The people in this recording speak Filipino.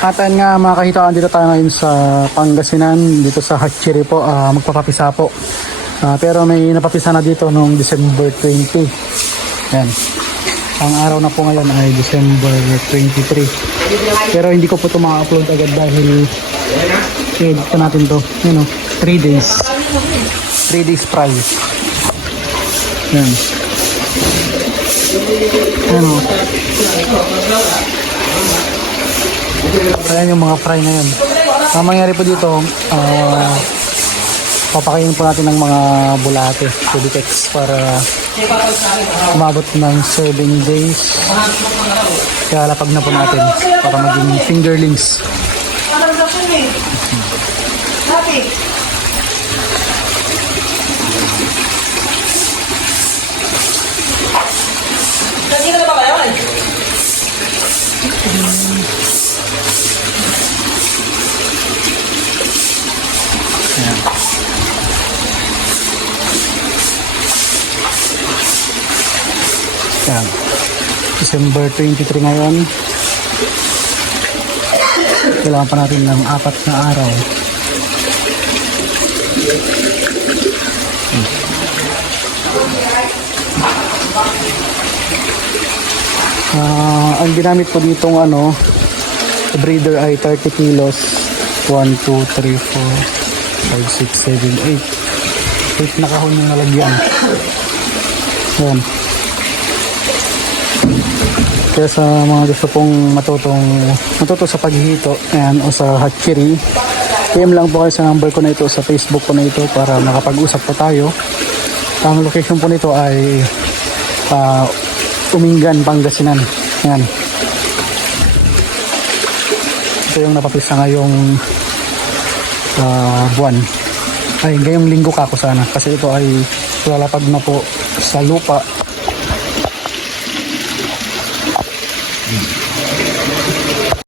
At ayun nga mga kahitaan, dito tayo ngayon sa Pangasinan, dito sa hatchery po, magpapapisa po. Pero may napapisa na dito noong December 20. Yan. Ang araw na po ngayon ay December 23. Pero hindi ko po ito ma-upload agad dahil i-edit pa natin to. Yan o, 3 days. 3 days price. Yan. Yan o. Ayan yung mga fry na yan. Ang mangyari po dito, papakainin po natin ng mga bulate, Tubitex, para umabot ng 7 days. Kaya lapag na po natin para maging fingerlings. Ayan. Ayan. December 23 ngayon. Kailangan pa natin ng 4 na araw. Ang ginamit ko ditong breeder ay 30 kilos. 1, 2, 3, 4, 5, 6, 7, 8. 8 na kahon yung nalagyan. Ayan. Kaya sa mga gusto pong matuto sa paghihito, ayan, o sa hatchery, PM lang po kayo sa number ko na ito, sa Facebook ko na ito, para makapag-usap po tayo. Ang location po nito ay Umingan, Pangasinan. Ayan. Ito yung napapisa ngayong buwan. Ay, ngayong linggo kako sana. Kasi ito ay lalapag na po sa lupa.